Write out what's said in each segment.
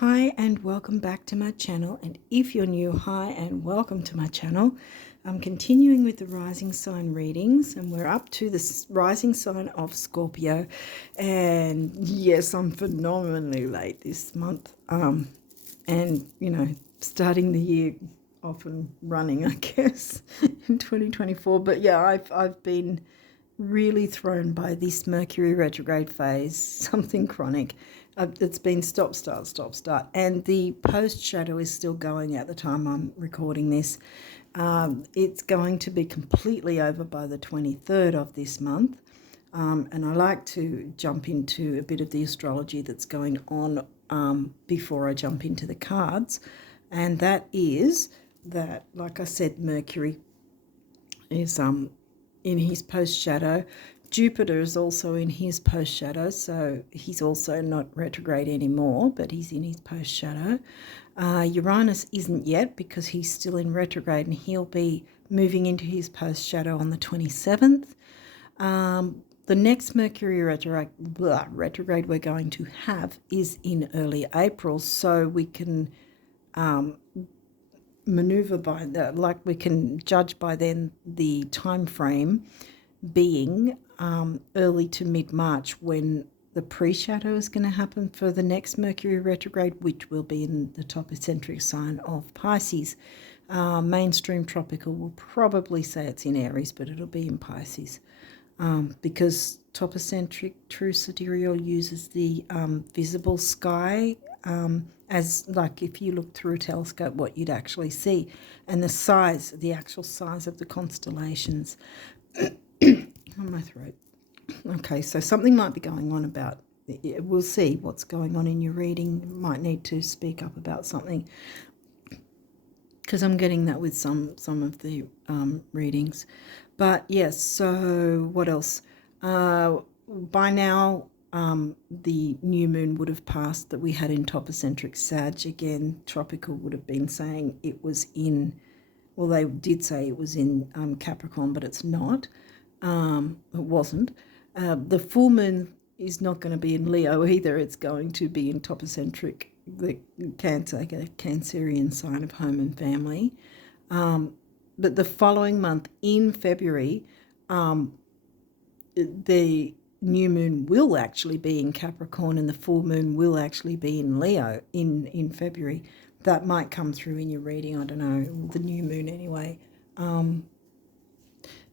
Hi and welcome back to my channel, and if you're new, hi and welcome to my channel. I'm continuing with the rising sign readings, and we're up to the rising sign of Scorpio. And yes, I'm phenomenally late this month, and starting the year off and running, I guess, in 2024. But yeah, I've been really thrown by this Mercury retrograde phase, something chronic. It's been stop, start, stop, start. And the post shadow is still going at the time I'm recording this. It's going to be completely over by the 23rd of this month. And I like to jump into a bit of the astrology that's going on before I jump into the cards. And that is that, like I said, Mercury is in his post shadow. Jupiter is also in his post shadow, so he's also not retrograde anymore, but he's in his post shadow. Uranus isn't yet because he's still in retrograde, and he'll be moving into his post shadow on the 27th. The next Mercury retrograde we're going to have is in early April, so we can maneuver by that, like we can judge by then the time frame being early to mid-March, when the pre-shadow is going to happen for the next Mercury retrograde, which will be in the top eccentric sign of Pisces. Mainstream tropical will probably say it's in Aries, but it'll be in Pisces, because top eccentric true sidereal uses the visible sky as, like, if you look through a telescope, what you'd actually see, and the actual size of the constellations. On my throat. Okay, so something might be going on about, we'll see what's going on in your reading. You might need to speak up about something, because I'm getting that with some of the readings. But yes, so what else? By now, the new moon would have passed that we had in top eccentric Sag. Again, tropical would have been saying it was in, well, they did say it was in Capricorn, but it's not. It wasn't. The full moon is not going to be in Leo either. It's going to be in top eccentric, the Cancerian sign of home and family. But the following month, in February, the new moon will actually be in Capricorn, and the full moon will actually be in Leo in February. That might come through in your reading, I don't know, the new moon anyway.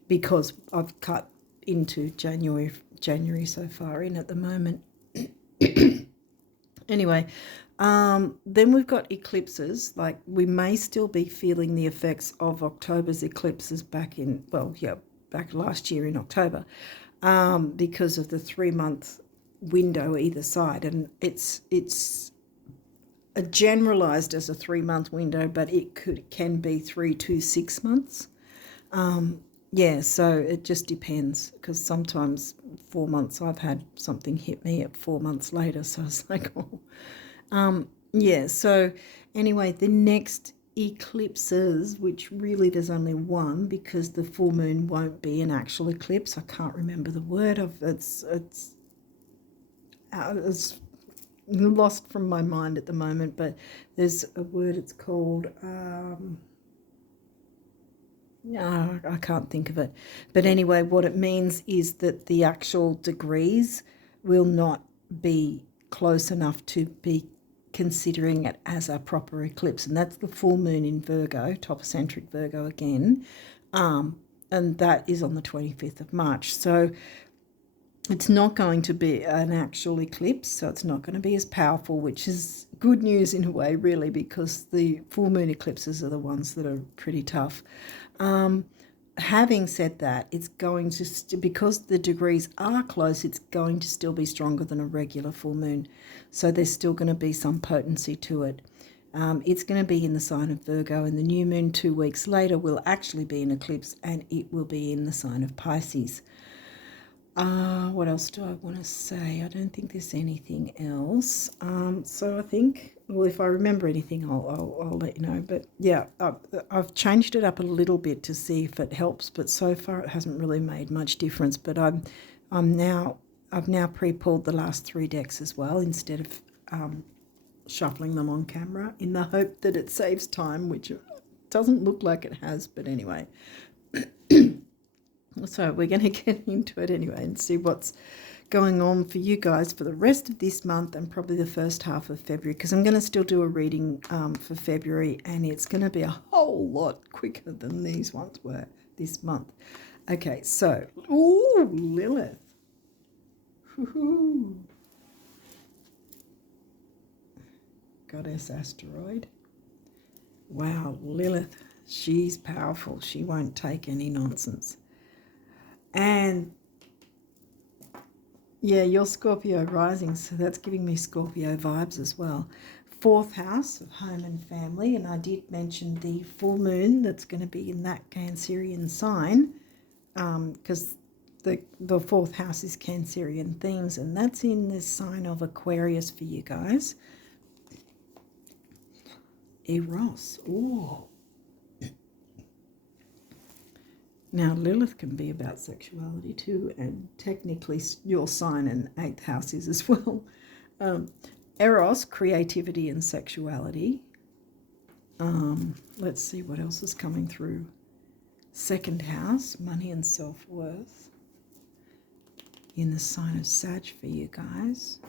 Because I've cut into January so far in at the moment. Anyway, then we've got eclipses. Like, we may still be feeling the effects of October's eclipses back last year in October, because of the 3-month window either side. And it's generalised as a 3-month window, but it can be 3 to 6 months. Yeah, so it just depends, because sometimes 4 months I've had something hit me at 4 months later, so it's like, oh. Yeah, so anyway, the next eclipses, which really there's only one, because the full moon won't be an actual eclipse. I can't remember the word of it's lost from my mind at the moment, but there's a word, it's called no, I can't think of it. But anyway, what it means is that the actual degrees will not be close enough to be considering it as a proper eclipse. And that's the full moon in Virgo, top eccentric Virgo again. And that is on the 25th of March. So it's not going to be an actual eclipse, so it's not going to be as powerful, which is good news in a way, really, because the full moon eclipses are the ones that are pretty tough. Having said that, it's going to, because the degrees are close, it's going to still be stronger than a regular full moon. So there's still going to be some potency to it. It's going to be in the sign of Virgo, and the new moon 2 weeks later will actually be an eclipse, and it will be in the sign of Pisces. What else do I want to say? I don't think there's anything else. So I think, well, if I remember anything, I'll let you know. But yeah, I've changed it up a little bit to see if it helps. But so far, it hasn't really made much difference. But I've now pre-pulled the last 3 decks as well, instead of shuffling them on camera in the hope that it saves time, which it doesn't look like it has, but anyway. So we're going to get into it anyway and see what's going on for you guys for the rest of this month and probably the first half of February, because I'm going to still do a reading for February, and it's going to be a whole lot quicker than these ones were this month. Okay, so, ooh, Lilith. Woo-hoo. Goddess asteroid. Wow, Lilith, she's powerful. She won't take any nonsense. And yeah, you're Scorpio rising, so that's giving me Scorpio vibes as well. 4th house of home and family, and I did mention the full moon that's going to be in that Cancerian sign, because the 4th house is Cancerian themes, and that's in the sign of Aquarius for you guys. Eros. Ooh. Now, Lilith can be about sexuality too, and technically your sign and 8th house is as well. Eros, creativity and sexuality. Let's see what else is coming through. 2nd house, money and self-worth. In the sign of Sag for you guys.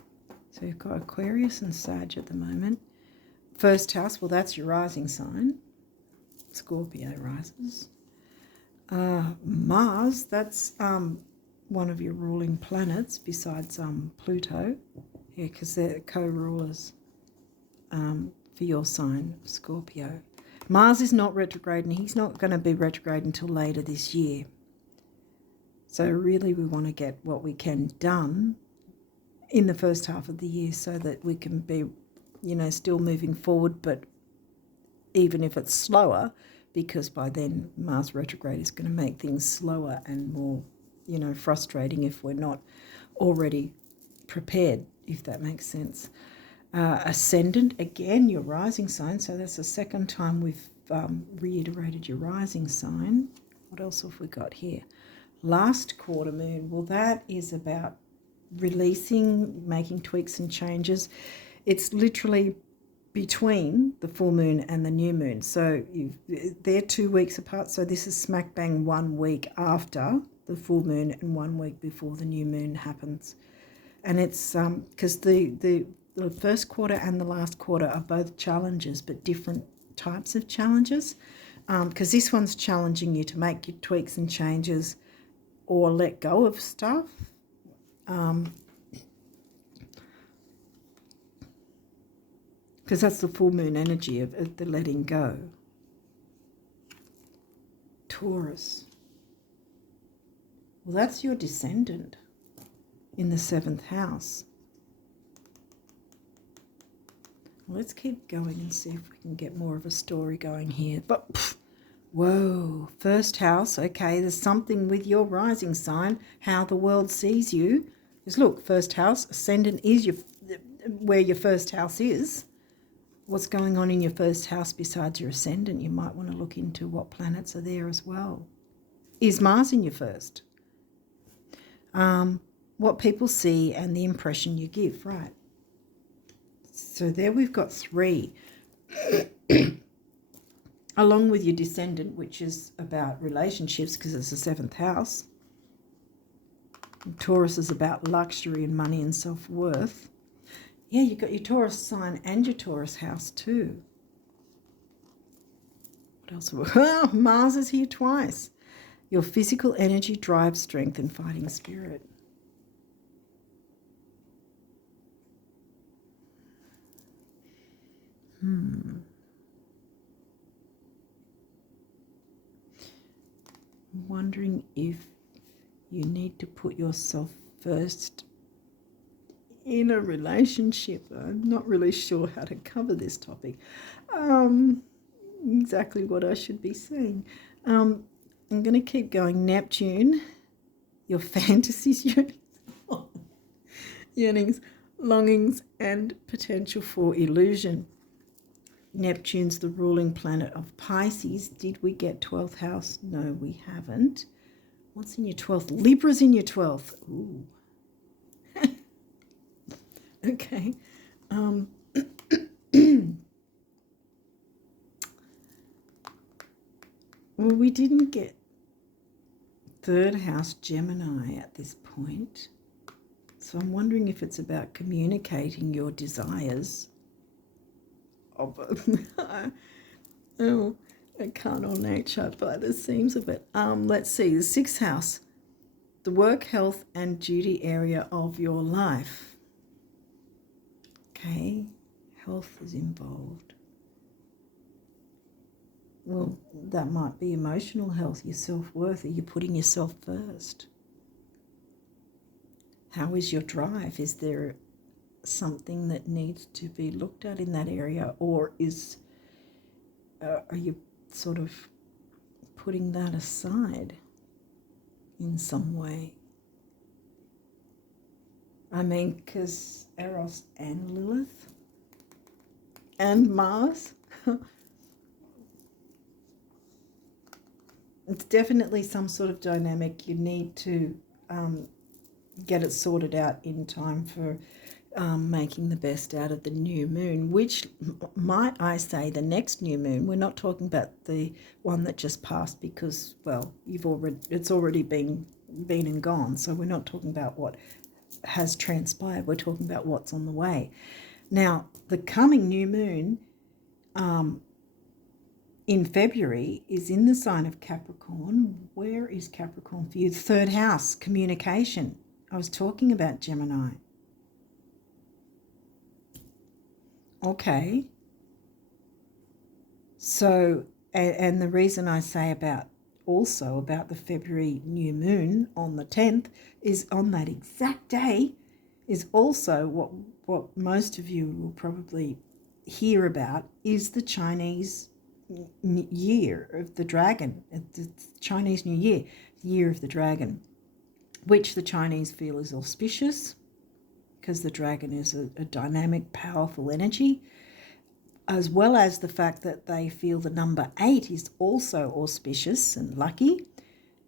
So you've got Aquarius and Sag at the moment. 1st house, well, that's your rising sign. Scorpio rises. Mars, that's one of your ruling planets besides Pluto. Yeah, because they're co-rulers for your sign, Scorpio. Mars is not retrograde, and he's not going to be retrograde until later this year. So really we want to get what we can done in the first half of the year so that we can be, you know, still moving forward, but even if it's slower, because by then Mars retrograde is going to make things slower and more, you know, frustrating if we're not already prepared, if that makes sense. Ascendant, again, your rising sign. So that's the second time we've reiterated your rising sign. What else have we got here? Last quarter moon. Well, that is about releasing, making tweaks and changes. It's literally between the full moon and the new moon. So they're 2 weeks apart. So this is smack bang 1 week after the full moon and 1 week before the new moon happens. And it's because the first quarter and the last quarter are both challenges, but different types of challenges. Because this one's challenging you to make your tweaks and changes or let go of stuff. Because that's the full moon energy of the letting go. Taurus. Well, that's your descendant in the 7th house. Let's keep going and see if we can get more of a story going here. But, whoa, 1st house. Okay, there's something with your rising sign, how the world sees you. Because look, 1st house, ascendant is where your 1st house is. What's going on in your 1st house besides your ascendant? You might want to look into what planets are there as well. Is Mars in your 1st? What people see and the impression you give, right? So there we've got 3. Along with your descendant, which is about relationships because it's the 7th house. And Taurus is about luxury and money and self-worth. Yeah, you've got your Taurus sign and your Taurus house too. What else? Oh, Mars is here twice. Your physical energy, drive, strength, and fighting spirit. I'm wondering if you need to put yourself first in a relationship. I'm not really sure how to cover this topic. Exactly what I should be saying. I'm going to keep going. Neptune, your fantasies, yearnings, longings, and potential for illusion. Neptune's the ruling planet of Pisces. Did we get 12th house? No, we haven't. What's in your 12th? Libra's in your 12th. Ooh. Okay. Well, we didn't get third house Gemini at this point. So I'm wondering if it's about communicating your desires. Oh, a carnal nature by the seams of it. Let's see, the sixth house, the work, health, and duty area of your life. Okay, health is involved. Well, that might be emotional health, your self-worth. Are you putting yourself first? How is your drive? Is there something that needs to be looked at in that area, or are you sort of putting that aside in some way? I mean, because Eros and Lilith and Mars, it's definitely some sort of dynamic. You need to get it sorted out in time for making the best out of the new moon, which might I say the next new moon. We're not talking about the one that just passed because, well, it's already been and gone. So we're not talking about what has transpired. We're talking about what's on the way. Now, the coming new moon in February is in the sign of Capricorn. Where is Capricorn for you? Third house, communication. I was talking about Gemini. Okay. So, and the reason I say about the February new moon on the 10th is on that exact day is also what most of you will probably hear about is the Chinese year of the dragon, the Chinese New Year, year of the dragon, which the Chinese feel is auspicious because the dragon is a dynamic, powerful energy, as well as the fact that they feel the number 8 is also auspicious and lucky.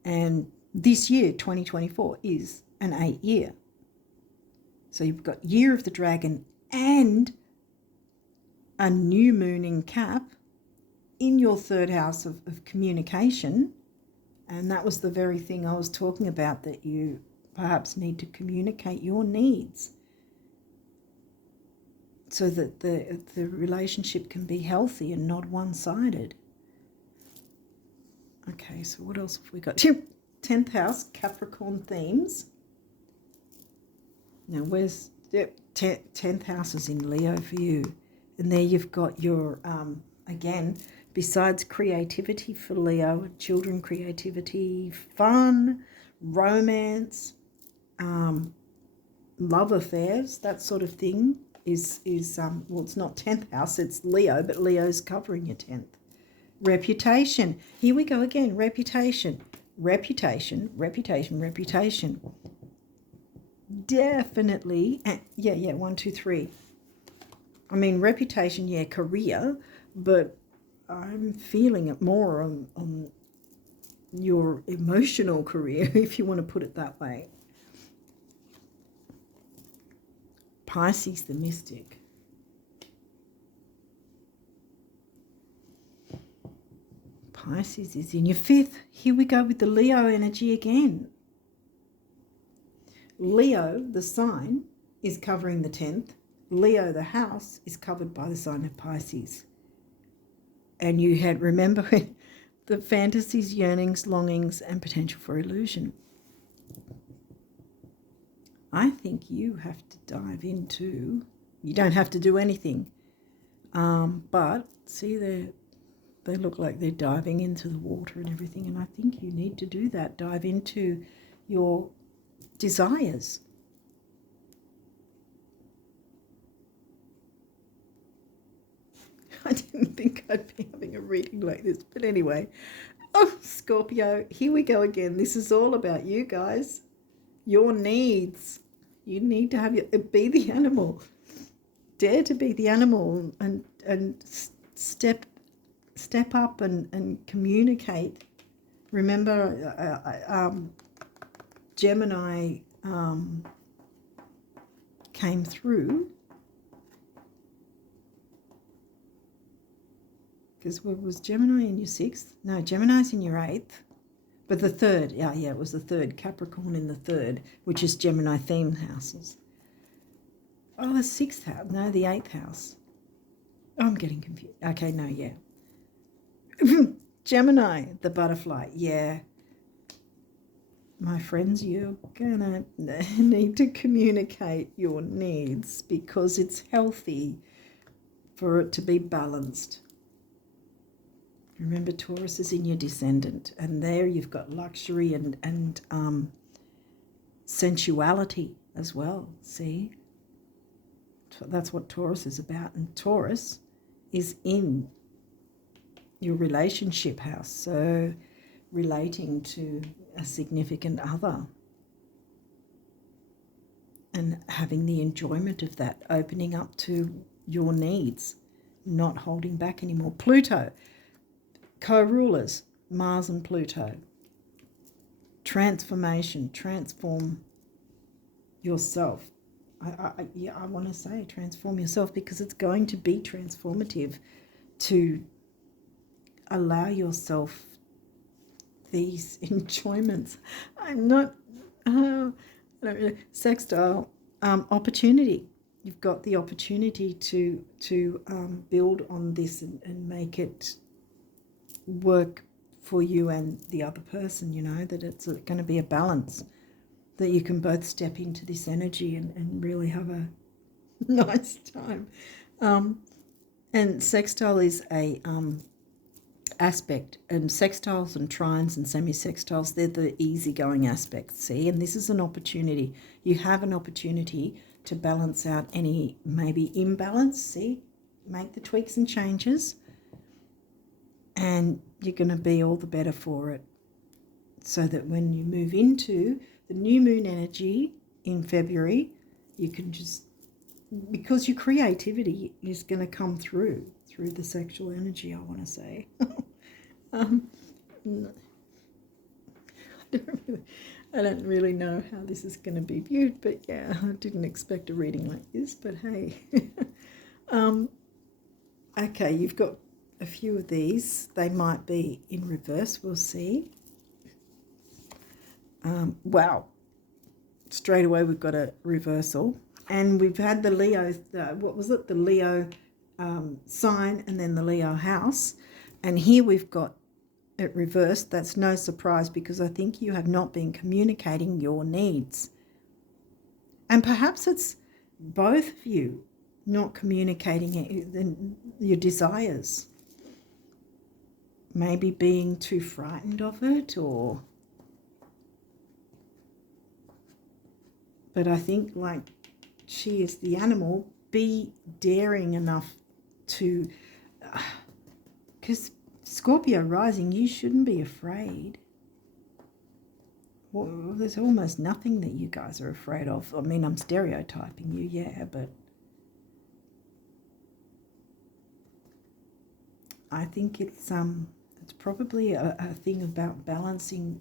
And this year, 2024, is an 8 year. So you've got year of the dragon and a new moon in Cap in your third house of communication. And that was the very thing I was talking about, that you perhaps need to communicate your needs so that the relationship can be healthy and not one-sided. Okay, so what else have we got? 10th house, Capricorn themes. Now, where's 10th house is in Leo for you. And there you've got your, again, besides creativity for Leo, children creativity, fun, romance, love affairs, that sort of thing is well, it's not 10th house, it's Leo, but Leo's covering your 10th. Reputation. Here we go again. Reputation. Definitely. Yeah, 1, 2, 3. I mean, reputation, yeah, career, but I'm feeling it more on your emotional career, if you want to put it that way. Pisces, the mystic. Pisces is in your 5th. Here we go with the Leo energy again. Leo, the sign, is covering the 10th. Leo, the house, is covered by the sign of Pisces. And you had, remember, the fantasies, yearnings, longings, and potential for illusion. I think you have to dive into, you don't have to do anything, but see, they look like they're diving into the water and everything, and I think you need to do that, dive into your desires. I didn't think I'd be having a reading like this, but anyway. Oh, Scorpio, here we go again. This is all about you guys. Your needs. You need to have be the animal. Dare to be the animal and step up and communicate. Remember, Gemini came through. Because was Gemini in your 6th? No, Gemini's in your 8th. But the 3rd, yeah, it was the 3rd. Capricorn in the 3rd, which is Gemini themed houses. Oh, the 6th house. No, the 8th house. Oh, I'm getting confused. Okay, no, yeah. Gemini, the butterfly. Yeah. My friends, you're going to need to communicate your needs because it's healthy for it to be balanced. Remember, Taurus is in your descendant, and there you've got luxury and sensuality as well. See? That's what Taurus is about. And Taurus is in your relationship house, so relating to a significant other and having the enjoyment of that, opening up to your needs, not holding back anymore. Pluto, co-rulers, Mars and Pluto. Transformation, transform yourself. I want to say transform yourself because it's going to be transformative to allow yourself these enjoyments. I'm not, I don't really, sextile, opportunity. You've got the opportunity to build on this and make it work for you and the other person, you know, that it's going to be a balance, that you can both step into this energy and really have a nice time. And sextile is a aspect, and sextiles and trines and semi-sextiles, they're the easygoing aspects, see? And this is an opportunity. You have an opportunity to balance out any maybe imbalance, see? Make the tweaks and changes, and you're going to be all the better for it, so that when you move into the new moon energy in February, you can just, because your creativity is going to come through the sexual energy, I want to say. No. I don't really know how this is going to be viewed, but yeah, I didn't expect a reading like this, but hey. Okay, you've got a few of these. They might be in reverse, we'll see. Wow. Straight away we've got a reversal. And we've had the Leo, what was it? The Leo sign and then the Leo house. And here we've got it reversed. That's no surprise because I think you have not been communicating your needs. And perhaps it's both of you not communicating your desires. Maybe being too frightened of it, or... But I think, like, she is the animal, be daring enough to... Because Scorpio rising, you shouldn't be afraid. Well, there's almost nothing that you guys are afraid of. I mean, I'm stereotyping you, yeah, but I think it's probably a thing about balancing.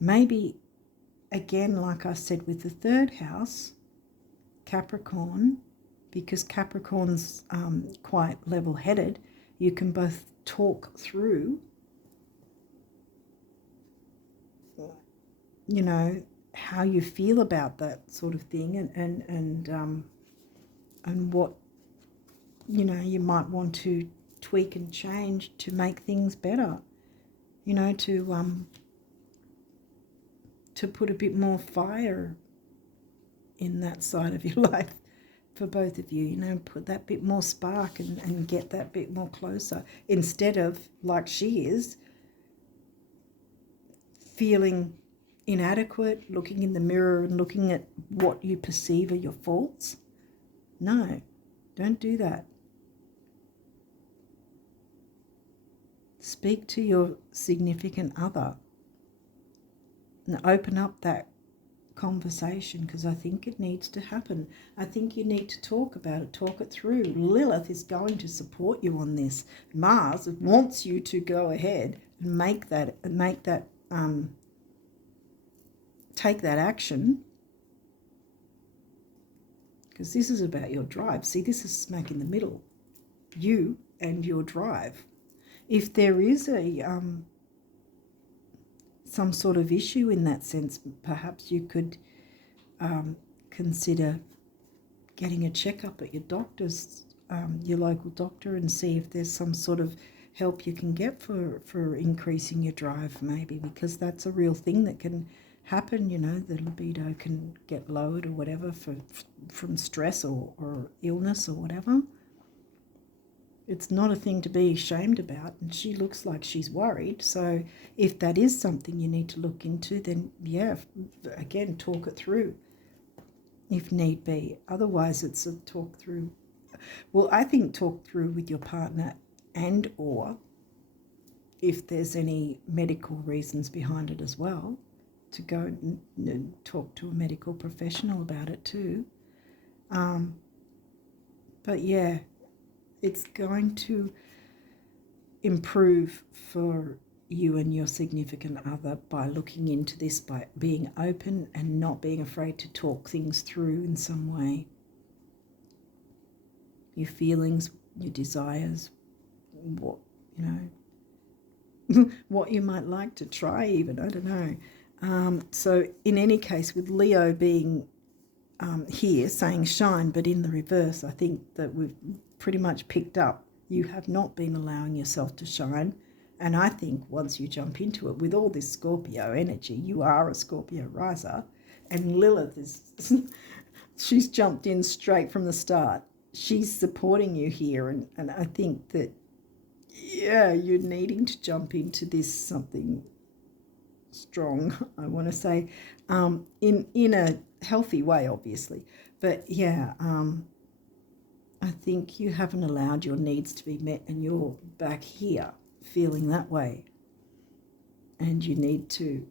Maybe, again, like I said, with the 3rd house, Capricorn, because Capricorn's quite level-headed, you can both talk through, you know, how you feel about that sort of thing, and what, you know, you might want to tweak and change to make things better, you know, to put a bit more fire in that side of your life for both of you, you know, put that bit more spark and get that bit more closer, instead of, like she is, feeling inadequate, looking in the mirror and looking at what you perceive are your faults. No, don't do that. Speak to your significant other and open up that conversation, because I think it needs to happen. I think you need to talk about it, talk it through. Lilith is going to support you on this. Mars wants you to go ahead and take that action, because this is about your drive. See, this is smack in the middle. you and your drive. If there is some sort of issue in that sense, perhaps you could consider getting a checkup at your doctor's, your local doctor, and see if there's some sort of help you can get for increasing your drive, maybe, because that's a real thing that can happen. The libido can get lowered or whatever from stress or illness or whatever. It's not a thing to be ashamed about, and she looks like she's worried. So if that is something you need to look into, then yeah, again, talk it through if need be. Otherwise, it's a talk through. Well, I think talk through with your partner, and or if there's any medical reasons behind it as well, to go and talk to a medical professional about it too. But yeah, it's going to improve for you and your significant other by looking into this, by being open and not being afraid to talk things through in some way. Your feelings, your desires, what, what you might like to try even, I don't know. So in any case, with Leo being here saying shine, but in the reverse, I think that we've pretty much picked up you have not been allowing yourself to shine. And I think once you jump into it with all this Scorpio energy, you are a Scorpio riser, and Lilith is, she's jumped in straight from the start. She's supporting you here, and I think that, yeah, you're needing to jump into this something strong, I want to say, in a healthy way, obviously. But yeah, I think you haven't allowed your needs to be met, and you're back here feeling that way. And you need to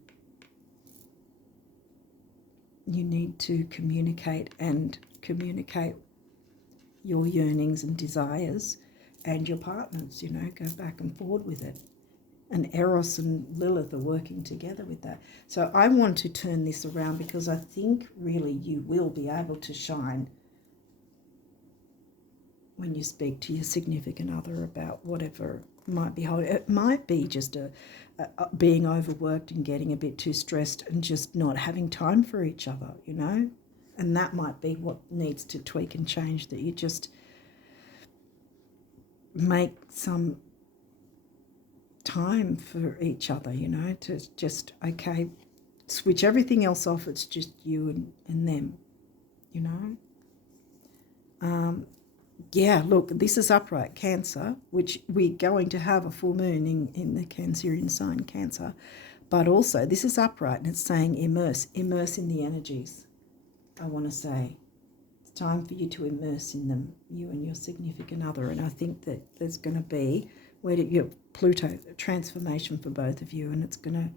communicate your yearnings and desires, and your partners, go back and forward with it. And Eros and Lilith are working together with that. So I want to turn this around, because I think really you will be able to shine when you speak to your significant other about whatever might be holding. It might be just a being overworked and getting a bit too stressed and just not having time for each other, and that might be what needs to tweak and change, that you just make some time for each other, to just, okay, switch everything else off, it's just you and them, yeah, look, this is upright Cancer, which we're going to have a full moon in the Cancerian sign Cancer, but also this is upright, and it's saying immerse in the energies. I want to say it's time for you to immerse in them, you and your significant other. And I think that there's going to be your Pluto transformation for both of you, and it's going to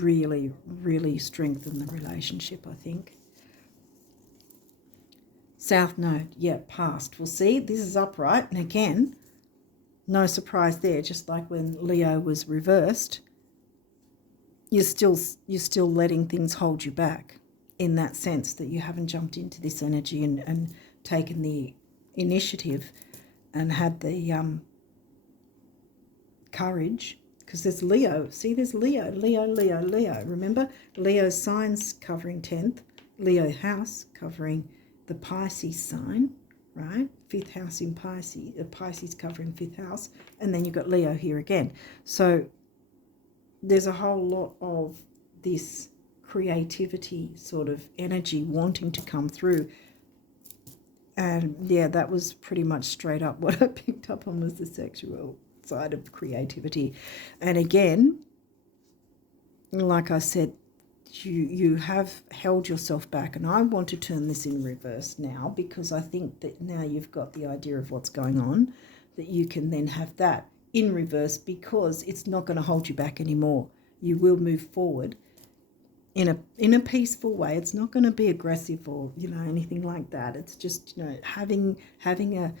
really, really strengthen the relationship, I think. South Node, yeah, past. Well, see, this is upright, and again, no surprise there. Just like when Leo was reversed, you're still letting things hold you back, in that sense that you haven't jumped into this energy and taken the initiative and had the courage. Because there's Leo. See, there's Leo. Remember, Leo's signs covering 10th, Leo house covering the Pisces sign, right? 5th house in Pisces, Pisces covering 5th house, and then you've got Leo here again. So there's a whole lot of this creativity sort of energy wanting to come through. And yeah, that was pretty much straight up what I picked up on, was the sexual side of creativity. And again, like I said, you have held yourself back, and I want to turn this in reverse now, because I think that now you've got the idea of what's going on, that you can then have that in reverse, because it's not going to hold you back anymore. You will move forward in a peaceful way. It's not going to be aggressive or anything like that. It's just having a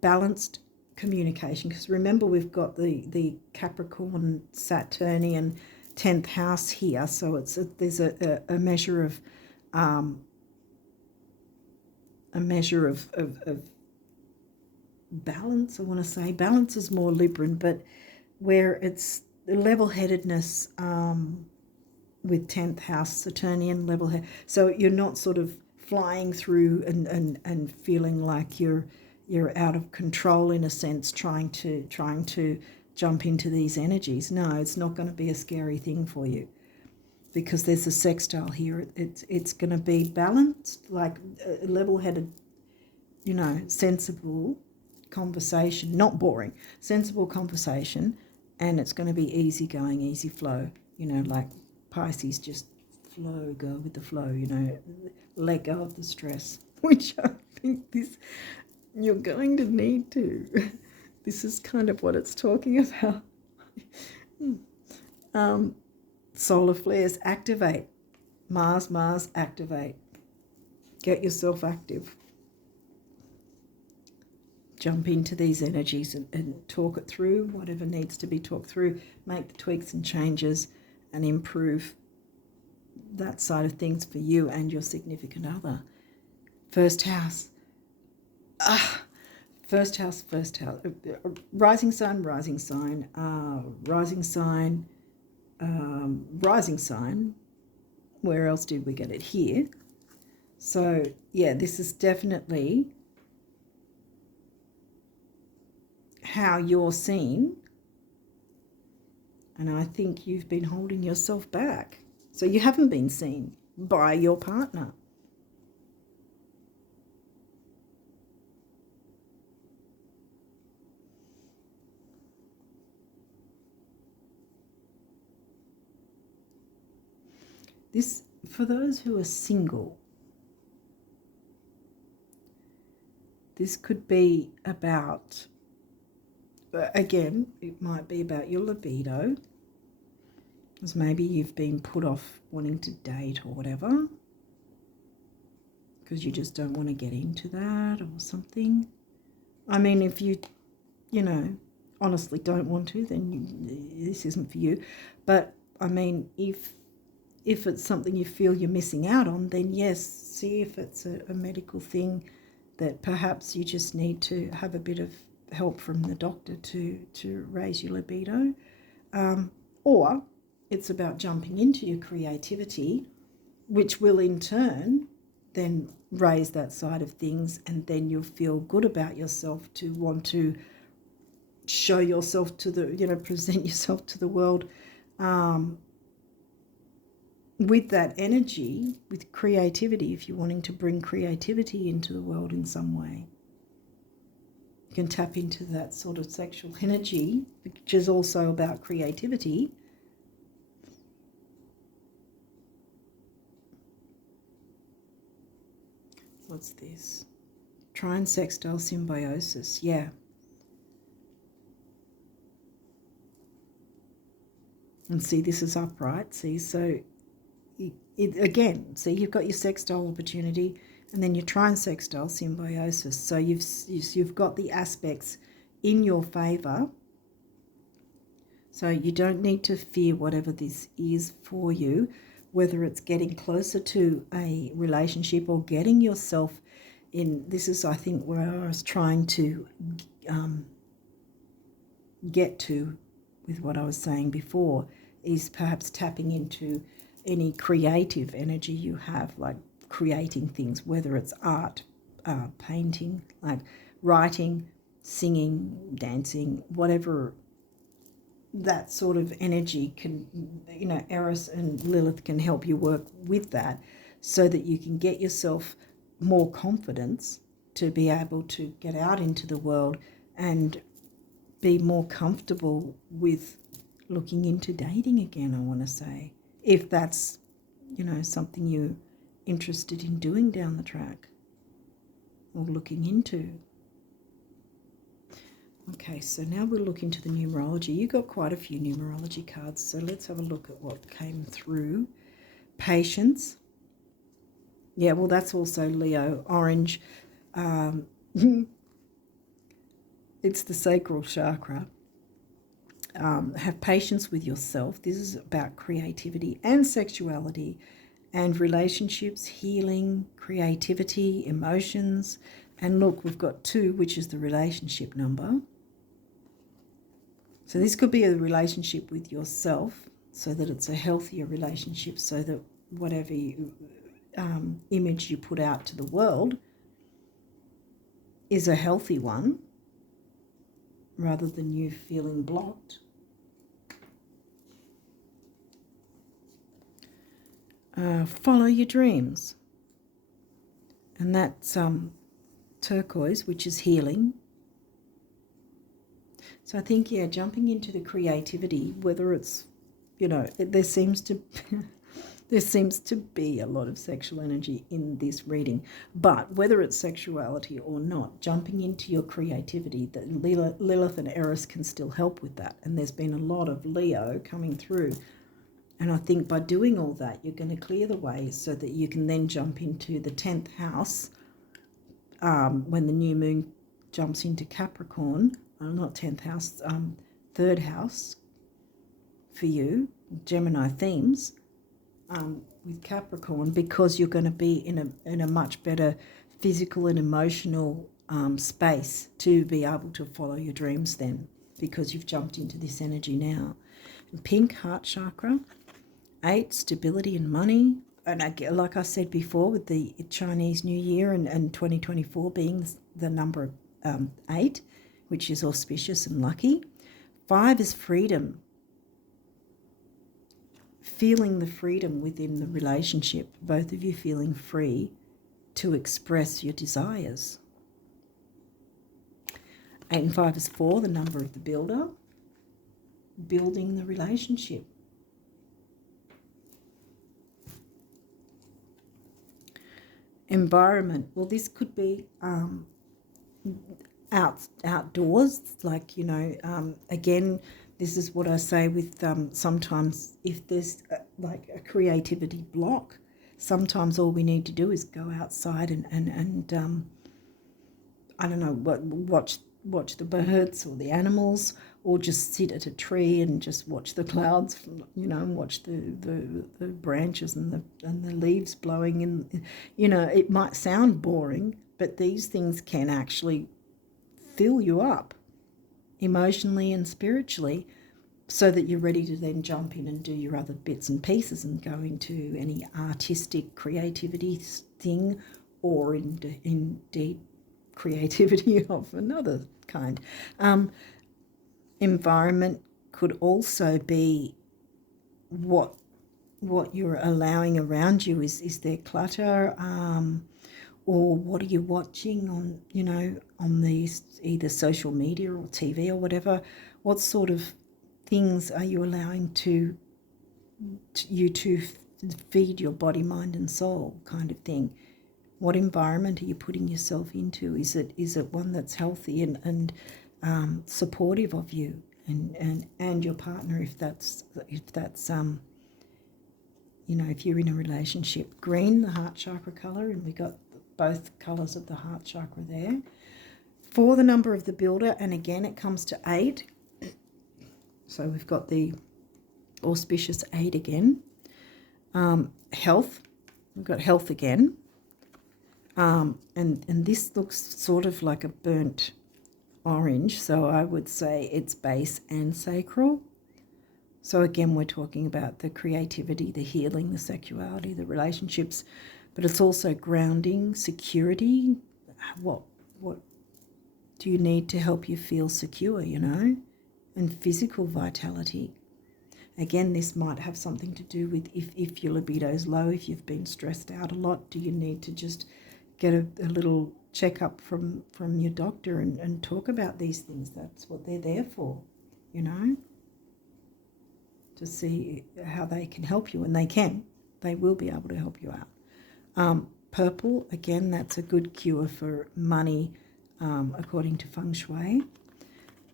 balanced communication, because remember, we've got the Capricorn Saturnian 10th house here, so there's a measure of balance, I want to say. Balance is more Libran, but where it's level-headedness with 10th house Saturnian level-head. So you're not sort of flying through and feeling like you're out of control in a sense, trying to jump into these energies. No, it's not going to be a scary thing for you, because there's a sextile here. It's going to be balanced, like level-headed, sensible conversation, not boring, sensible conversation, and it's going to be easy going, easy flow, like Pisces, just flow, go with the flow, let go of the stress, which I think you're going to need to. This is kind of what it's talking about. Solar flares, activate. Mars, activate. Get yourself active. Jump into these energies and talk it through, whatever needs to be talked through. Make the tweaks and changes and improve that side of things for you and your significant other. First house. First house. Rising sign. Rising sign. Where else did we get it? Here. So, yeah, this is definitely how you're seen. And I think you've been holding yourself back. So you haven't been seen by your partner. This, for those who are single, this could be about, again, it might be about your libido, because maybe you've been put off wanting to date or whatever, because you just don't want to get into that or something. I mean, if you honestly don't want to, then this isn't for you. But, I mean, if it's something you feel you're missing out on, then yes, see if it's a medical thing that perhaps you just need to have a bit of help from the doctor to raise your libido. Or it's about jumping into your creativity, which will in turn then raise that side of things, and then you'll feel good about yourself to want to show yourself to the, present yourself to the world with that energy, with creativity, if you're wanting to bring creativity into the world in some way. You can tap into that sort of sexual energy, which is also about creativity. What's this? Trine sextile symbiosis, yeah. And see, this is upright, see, so again, see, you've got your sextile opportunity and then your trine sextile symbiosis. So you've got the aspects in your favour. So you don't need to fear whatever this is for you, whether it's getting closer to a relationship or getting yourself in. This is, I think, where I was trying to get to with what I was saying before, is perhaps tapping into any creative energy you have, like creating things, whether it's art, painting, like writing, singing, dancing, whatever that sort of energy can, Eris and Lilith can help you work with that, so that you can get yourself more confidence to be able to get out into the world and be more comfortable with looking into dating again, I want to say. If that's, something you're interested in doing down the track or looking into. Okay, so now we'll look into the numerology. You got quite a few numerology cards, so let's have a look at what came through. Patience. Yeah, well, that's also Leo. Orange. It's the sacral chakra. Have patience with yourself. This is about creativity and sexuality and relationships, healing, creativity, emotions, And look, we've got 2, which is the relationship number. So this could be a relationship with yourself, so that it's a healthier relationship, so that whatever image you put out to the world is a healthy one, rather than you feeling blocked. Follow your dreams. And that's turquoise, which is healing. So I think, yeah, jumping into the creativity, whether it's, there seems to be a lot of sexual energy in this reading, but whether it's sexuality or not, jumping into your creativity, that Lilith and Eris can still help with that. And there's been a lot of Leo coming through. And I think by doing all that, you're going to clear the way so that you can then jump into the 10th house when the new moon jumps into Capricorn. Not 10th house, 3rd house for you, Gemini themes, with Capricorn, because you're going to be in a much better physical and emotional space to be able to follow your dreams then, because you've jumped into this energy now. And pink, heart chakra. 8, stability and money. And like I said before, with the Chinese New Year and 2024 being the number 8, which is auspicious and lucky. 5 is freedom. Feeling the freedom within the relationship, both of you feeling free to express your desires. 8 and 5 is 4, the number of the builder. Building the relationship. Environment. Well, this could be outdoors, like, again, this is what I say with sometimes if there's like a creativity block, sometimes all we need to do is go outside and I don't know, watch the birds or the animals, or just sit at a tree and just watch the clouds, and watch the branches and the leaves blowing in. It might sound boring, but these things can actually fill you up emotionally and spiritually, so that you're ready to then jump in and do your other bits and pieces and go into any artistic creativity thing, or indeed creativity of another kind. Environment could also be what you're allowing around you. Is there clutter, or what are you watching on these either social media or TV or whatever? What sort of things are you allowing to feed your body, mind and soul, kind of thing? What environment are you putting yourself into? Is it one that's healthy and supportive of you and your partner, if that's if you're in a relationship? Green, the heart chakra color, and we got both colors of the heart chakra there. 4, the number of the builder, and again it comes to 8. So we've got the auspicious 8 again. Health, we've got health again. And this looks sort of like a burnt orange, so I would say it's base and sacral. So again, we're talking about the creativity, the healing, the sexuality, the relationships, but it's also grounding, security. What do you need to help you feel secure, and physical vitality. Again, this might have something to do with if your libido's low, if you've been stressed out a lot, do you need to just get a little checkup from your doctor and talk about these things? That's what they're there for, to see how they can help you, and they will be able to help you out. Purple, again, that's a good cure for money, according to feng shui.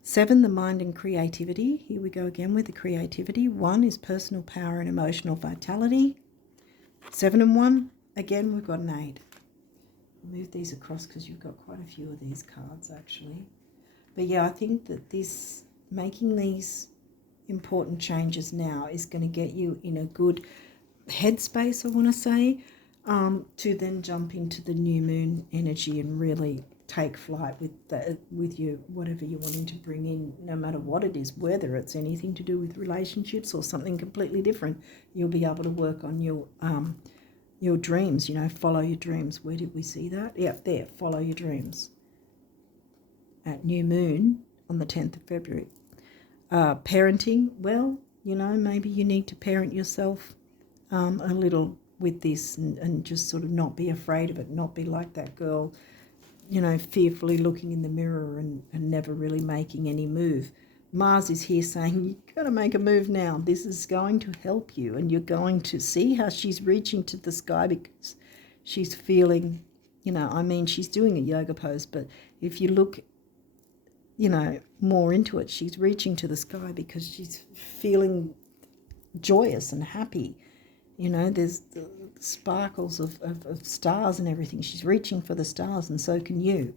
7, the mind and creativity. Here we go again with the creativity. 1 is personal power and emotional vitality. 7 and 1, again, we've got an 8. I'll move these across because you've got quite a few of these cards actually. But yeah, I think that making these important changes now is going to get you in a good headspace, I want to say, to then jump into the new moon energy and really take flight with your whatever you're wanting to bring in, no matter what it is, whether it's anything to do with relationships or something completely different. You'll be able to work on your dreams, follow your dreams. Where did we see that? Yeah, there, follow your dreams. At new moon on the 10th of February. Parenting, well, maybe you need to parent yourself a little with this and just sort of not be afraid of it, not be like that girl, fearfully looking in the mirror and never really making any move. Mars is here saying, you've got to make a move now. This is going to help you, and you're going to see how she's reaching to the sky because she's feeling, she's doing a yoga pose, but if you look, more into it, she's reaching to the sky because she's feeling joyous and happy. There's the sparkles of stars and everything. She's reaching for the stars, and so can you.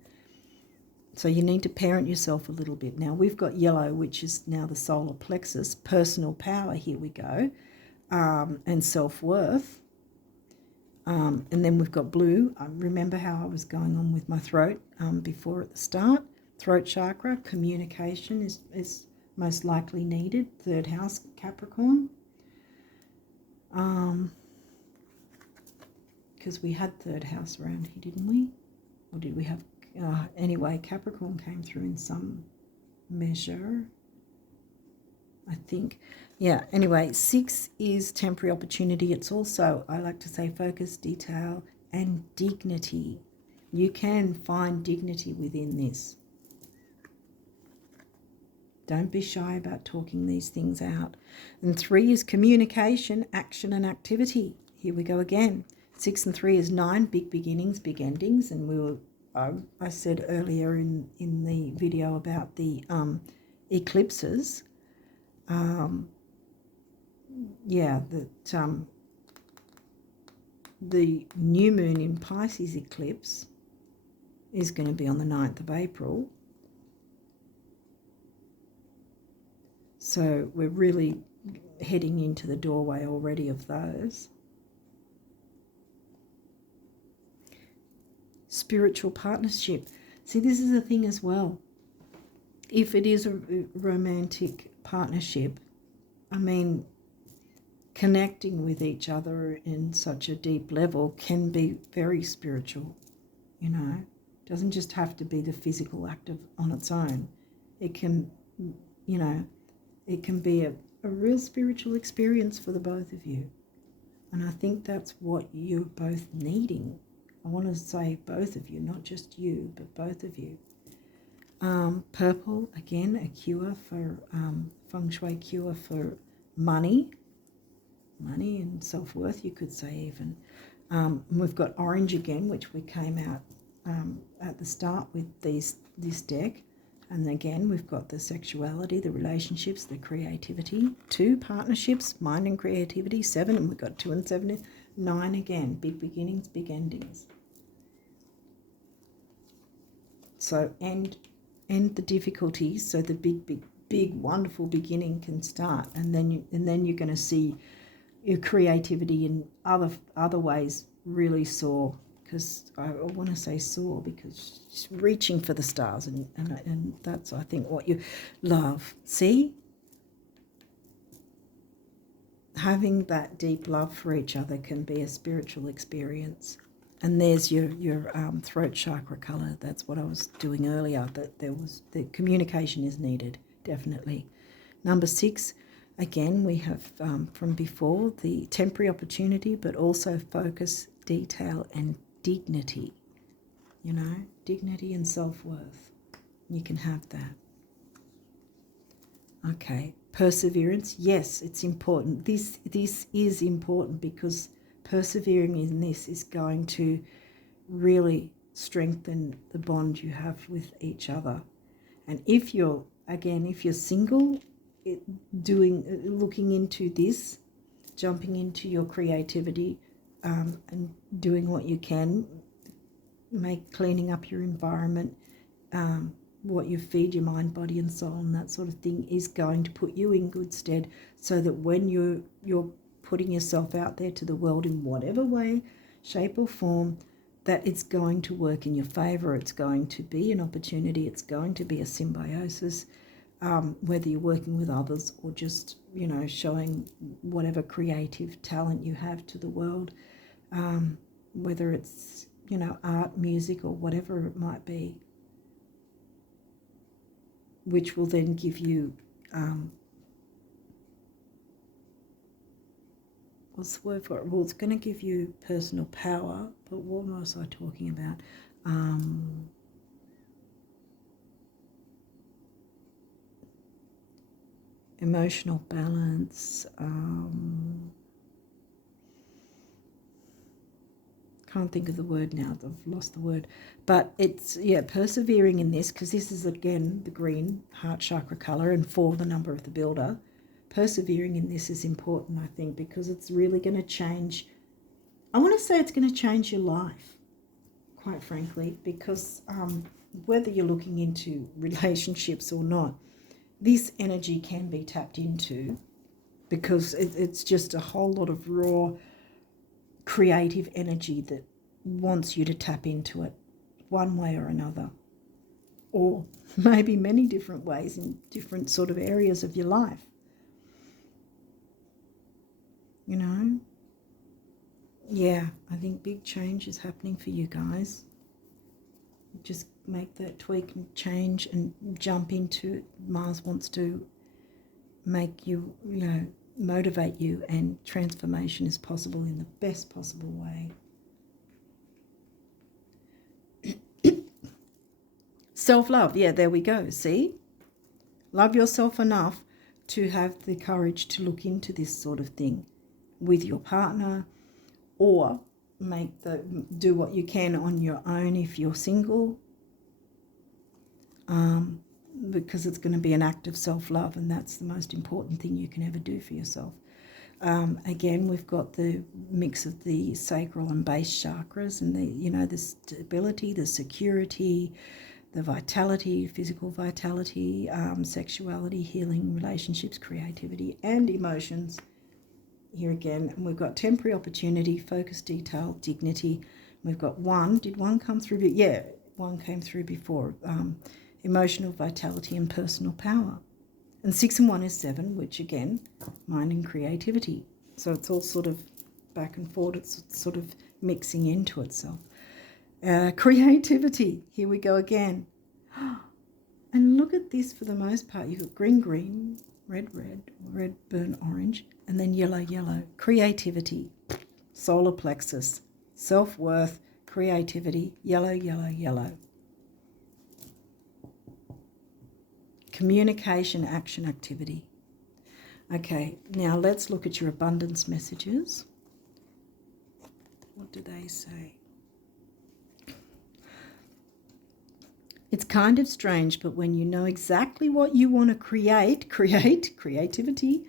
So you need to parent yourself a little bit. Now we've got yellow, which is now the solar plexus, personal power, here we go, and self-worth. And then we've got blue. Remember how I was going on with my throat before at the start? Throat chakra, communication is most likely needed. Third house, Capricorn. Because we had third house around here, didn't we? Or did we have... anyway, Capricorn came through in some measure, I think. Yeah, anyway, 6 is temporary opportunity. It's also, I like to say, focus, detail, and dignity. You can find dignity within this. Don't be shy about talking these things out. And 3 is communication, action, and activity. Here we go again. 6 and 3 is 9, big beginnings, big endings. And I said earlier in the video about the eclipses, the new moon in Pisces eclipse is going to be on the 9th of April. So we're really heading into the doorway already of those. Spiritual partnership. See, this is a thing as well. If it is a romantic partnership, connecting with each other in such a deep level can be very spiritual, It doesn't just have to be the physical act on its own. It can, it can be a real spiritual experience for the both of you. And I think that's what you're both needing. I want to say both of you, not just you, but both of you. Purple, again, a cure for, feng shui cure for money and self-worth, you could say even. We've got orange again, which we came out at the start with this deck. And again, we've got the sexuality, the relationships, the creativity. 2, partnerships, mind and creativity. 7, and we've got 2 and 7. 9 again, big beginnings, big endings. So end the difficulties so the big wonderful beginning can start, and then you're going to see your creativity in other ways really soar. Because I want to say soar because she's reaching for the stars, and that's, I think, what you love. See? Having that deep love for each other can be a spiritual experience. And there's your throat chakra colour. That's what I was doing earlier, that the communication is needed, definitely. Number 6, again, we have from before the temporary opportunity, but also focus, detail, and dignity. Dignity and self-worth. You can have that. Okay, perseverance. Yes, it's important. This is important because persevering in this is going to really strengthen the bond you have with each other. And if you're single, looking into this, jumping into your creativity, and doing what you can, cleaning up your environment, what you feed your mind, body and soul, and that sort of thing is going to put you in good stead, so that when you're putting yourself out there to the world in whatever way, shape or form, that it's going to work in your favor. It's going to be an opportunity. It's going to be a symbiosis, whether you're working with others or just, showing whatever creative talent you have to the world, whether it's, art, music, or whatever it might be, which will then give you, what's the word for it? Well, it's going to give you personal power, but what was I talking about? Emotional balance. Can't think of the word now. I've lost the word. But it's, persevering in this, because this is, again, the green heart chakra colour and 4, the number of the builder. Persevering in this is important, I think, because it's really going to change. I want to say it's going to change your life, quite frankly, because whether you're looking into relationships or not, this energy can be tapped into, because it's just a whole lot of raw creative energy that wants you to tap into it one way or another, or maybe many different ways in different sort of areas of your life. I think big change is happening for you guys. Just make that tweak and change and jump into it. Mars wants to make you, motivate you, and transformation is possible in the best possible way. Self-love, there we go. See? Love yourself enough to have the courage to look into this sort of thing with your partner, or do what you can on your own if you're single, because it's going to be an act of self-love, and that's the most important thing you can ever do for yourself. Again, we've got the mix of the sacral and base chakras, and the stability, the security, the vitality, physical vitality, sexuality, healing, relationships, creativity, and emotions. Here again, and we've got temporary opportunity, focus, detail, dignity. We've got 1. Did 1 come through? Yeah, 1 came through before. Emotional vitality and personal power. And 6 and 1 is 7, which again, mind and creativity. So it's all sort of back and forth. It's sort of mixing into itself. Creativity. Here we go again. And look at this, for the most part. You've got green, green, red, red, red, burnt orange, and then yellow, yellow. Creativity, solar plexus, self-worth, creativity, yellow, yellow, yellow. Communication, action, activity. Okay, now let's look at your abundance messages. What do they say? It's kind of strange, but when you know exactly what you want to creativity,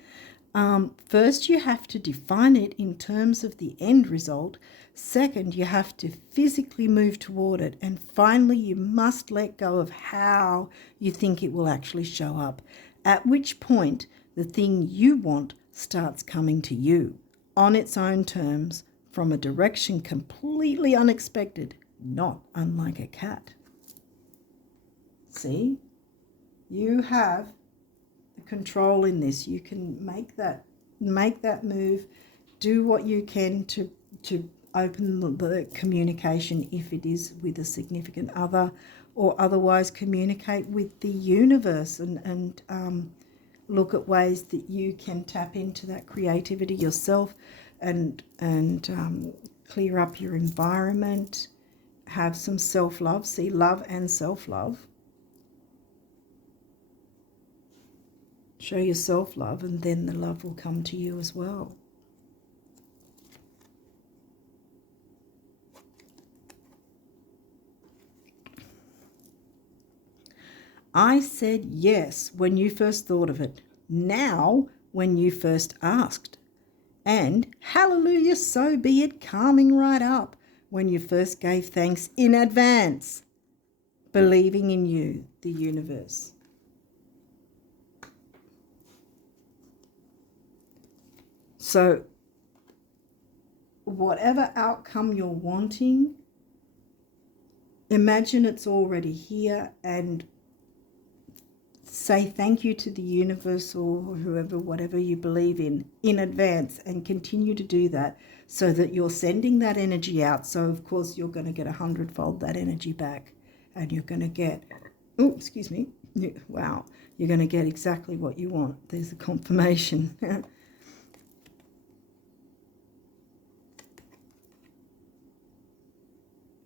first you have to define it in terms of the end result. Second, you have to physically move toward it. And finally, you must let go of how you think it will actually show up, at which point the thing you want starts coming to you on its own terms, from a direction completely unexpected, not unlike a cat. See, you have the control in this. You can make that move, do what you can to open the communication, if it is with a significant other, or otherwise communicate with the universe, and look at ways that you can tap into that creativity yourself, and clear up your environment, have some self-love. See, love and self-love. Show your self-love, and then the love will come to you as well. I said yes when you first thought of it. Now, when you first asked. And hallelujah, so be it, calming right up when you first gave thanks in advance, believing in you, the universe. So whatever outcome you're wanting, Imagine it's already here and say thank you to the universe or whoever, whatever you believe in advance, and continue to do that so that you're sending that energy out. So, of course, you're going to get 100-fold that energy back, and you're going to get, oh, excuse me, wow, you're going to get exactly what you want. There's a confirmation.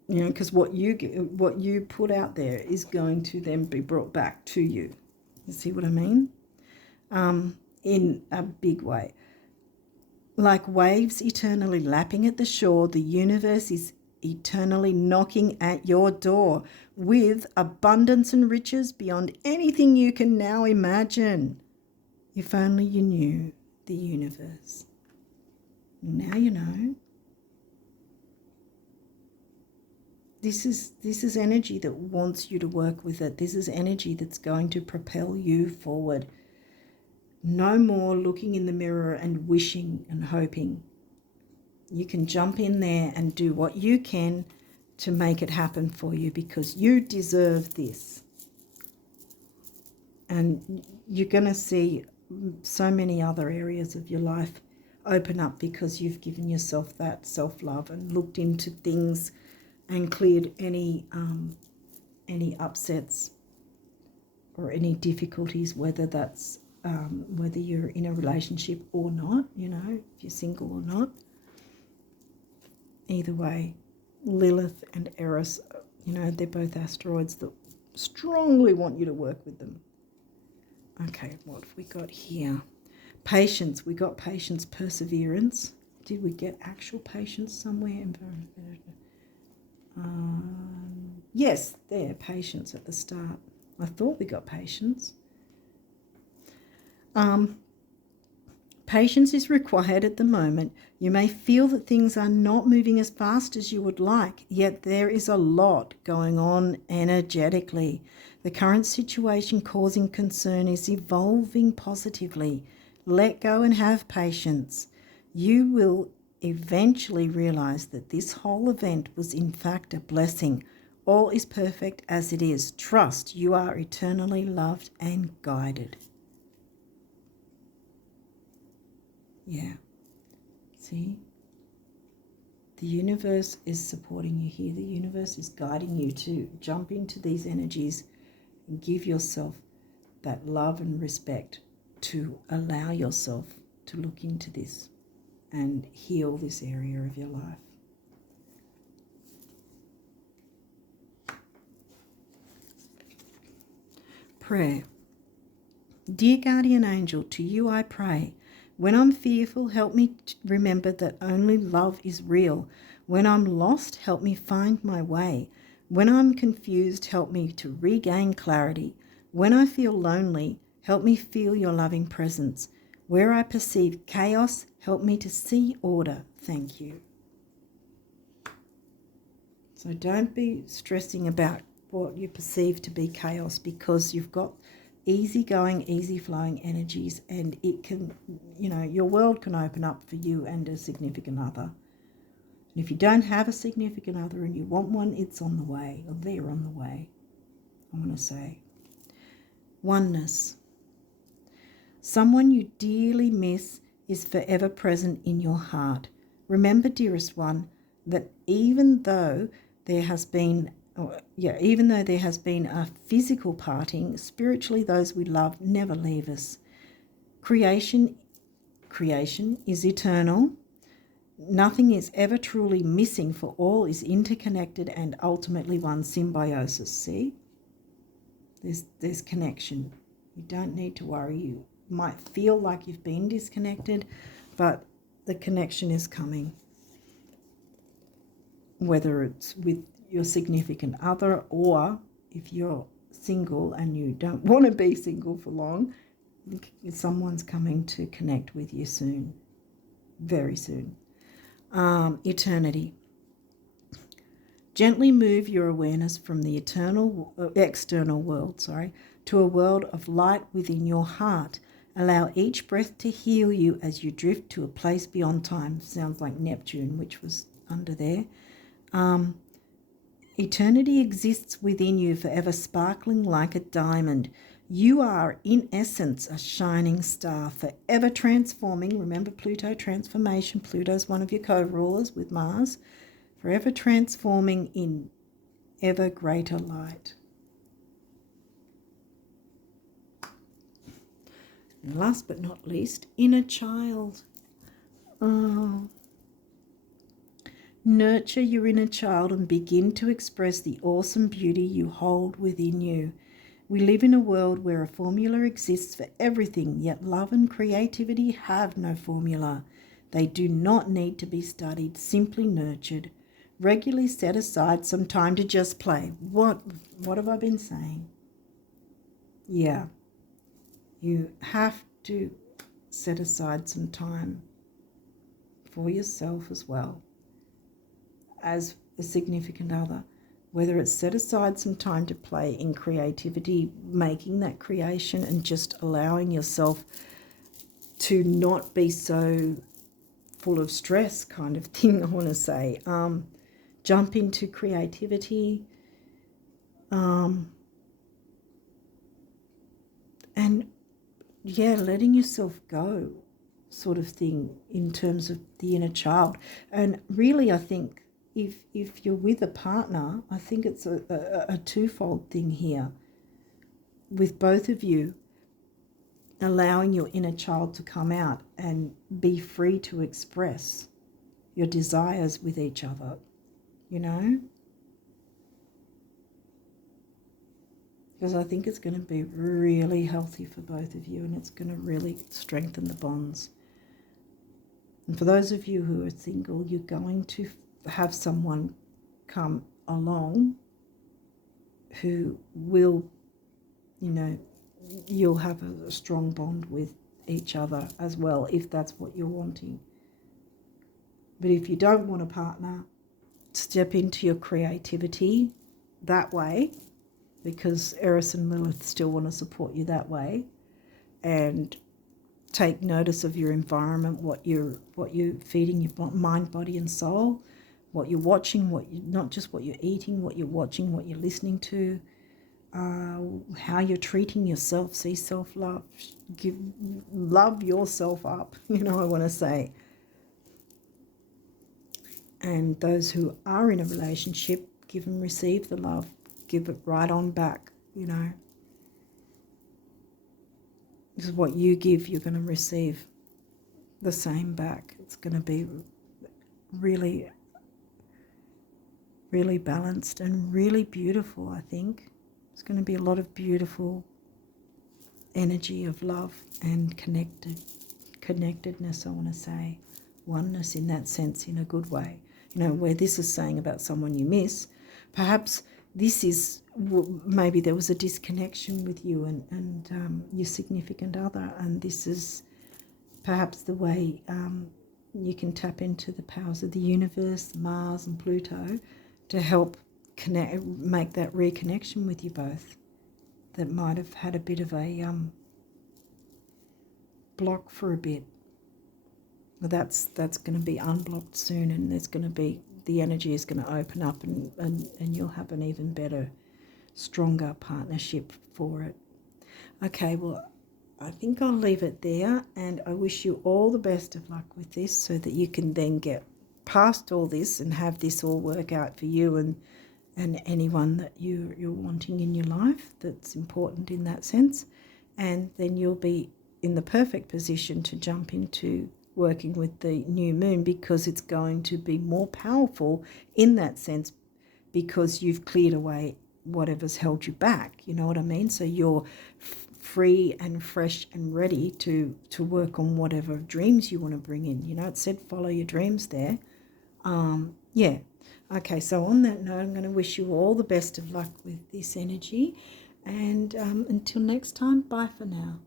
You know, because what you put out there is going to then be brought back to you. You see what I mean? In a big way. Like waves eternally lapping at the shore, the universe is eternally knocking at your door with abundance and riches beyond anything you can now imagine. If only you knew the universe. Now you know. This is energy that wants you to work with it. This is energy that's going to propel you forward. No more looking in the mirror and wishing and hoping. You can jump in there and do what you can to make it happen for you, because you deserve this. And you're going to see so many other areas of your life open up because you've given yourself that self-love and looked into things and cleared any upsets or any difficulties, whether that's whether you're in a relationship or not, you know, if you're single or not. Either way, Lilith and Eris, you know, they're both asteroids that strongly want you to work with them. Okay, what have we got here? Patience. We got patience, perseverance. Did we get actual patience somewhere? Yes, there, patience at the start. I thought we got patience. Patience is required at the moment. You may feel that things are not moving as fast as you would like, yet there is a lot going on energetically. The current situation causing concern is evolving positively. Let go and have patience. You will eventually realize that this whole event was in fact a blessing. All is perfect as it is. Trust you are eternally loved and guided. Yeah. See? The universe is supporting you here. The universe is guiding you to jump into these energies and give yourself that love and respect to allow yourself to look into this and heal this area of your life. Prayer. Dear guardian angel, to you I pray. When I'm fearful, help me remember that only love is real. When I'm lost, help me find my way. When I'm confused, help me to regain clarity. When I feel lonely, help me feel your loving presence. Where I perceive chaos, help me to see order. Thank you. So don't be stressing about what you perceive to be chaos, because you've got easygoing, easy-flowing energies, and it can, you know, your world can open up for you and a significant other. And if you don't have a significant other and you want one, it's on the way, or they're on the way, I want to say. Oneness. Someone you dearly miss is forever present in your heart. Remember, dearest one, that even though there has been a physical parting, spiritually those we love never leave us. Creation is eternal. Nothing is ever truly missing, for all is interconnected and ultimately one. Symbiosis. See? There's connection. You don't need to worry. You might feel like you've been disconnected, but the connection is coming. Whether it's with your significant other, or if you're single and you don't want to be single for long, someone's coming to connect with you soon, very soon. Eternity. Gently move your awareness from the external world, to a world of light within your heart. Allow each breath to heal you as you drift to a place beyond time. Sounds like Neptune, which was under there. Eternity exists within you, forever sparkling like a diamond. You are, in essence, a shining star, forever transforming. Remember Pluto transformation. Pluto's one of your co-rulers with Mars. Forever transforming in ever greater light. And last but not least, inner child. Oh. Nurture your inner child and begin to express the awesome beauty you hold within you. We live in a world where a formula exists for everything, yet love and creativity have no formula. They do not need to be studied, simply nurtured. Regularly set aside some time to just play. What have I been saying? Yeah, you have to set aside some time for yourself as well as a significant other. Whether it's set aside some time to play in creativity, making that creation and just allowing yourself to not be so full of stress kind of thing, I want to say. Jump into creativity and yeah, letting yourself go sort of thing in terms of the inner child. And really, I think if you're with a partner, I think it's a twofold thing here. With both of you, allowing your inner child to come out and be free to express your desires with each other, you know? Because I think it's going to be really healthy for both of you and it's going to really strengthen the bonds. And for those of you who are single, you're going to have someone come along who will, you know, you'll have a strong bond with each other as well, if that's what you're wanting. But if you don't want a partner, step into your creativity that way, because Eris and Lilith still want to support you that way, and take notice of your environment, what you're feeding your mind, body and soul, what you're watching, not just what you're eating, what you're watching, what you're listening to, how you're treating yourself. See, self-love, love yourself up, you know, I want to say. And those who are in a relationship, give and receive the love, give it right on back, you know. This is what you give, you're going to receive the same back. It's going to be really, really balanced and really beautiful, I think. It's going to be a lot of beautiful energy of love and connectedness, I want to say. Oneness in that sense, in a good way. You know, where this is saying about someone you miss, perhaps this is, maybe there was a disconnection with you and your significant other, and this is perhaps the way you can tap into the powers of the universe, Mars and Pluto, to help make that reconnection with you both that might have had a bit of a block for a bit. Well, that's going to be unblocked soon, and there's going to be, the energy is going to open up and you'll have an even better, stronger partnership for it. Okay, well, I think I'll leave it there, and I wish you all the best of luck with this so that you can then get past all this and have this all work out for you and anyone that you're wanting in your life that's important in that sense. And then you'll be in the perfect position to jump into working with the new moon, because it's going to be more powerful in that sense, because you've cleared away whatever's held you back, you know what I mean? So you're free and fresh and ready to work on whatever dreams you want to bring in. You know, it said follow your dreams there. Yeah. Okay, so on that note, I'm going to wish you all the best of luck with this energy, and until next time, bye for now.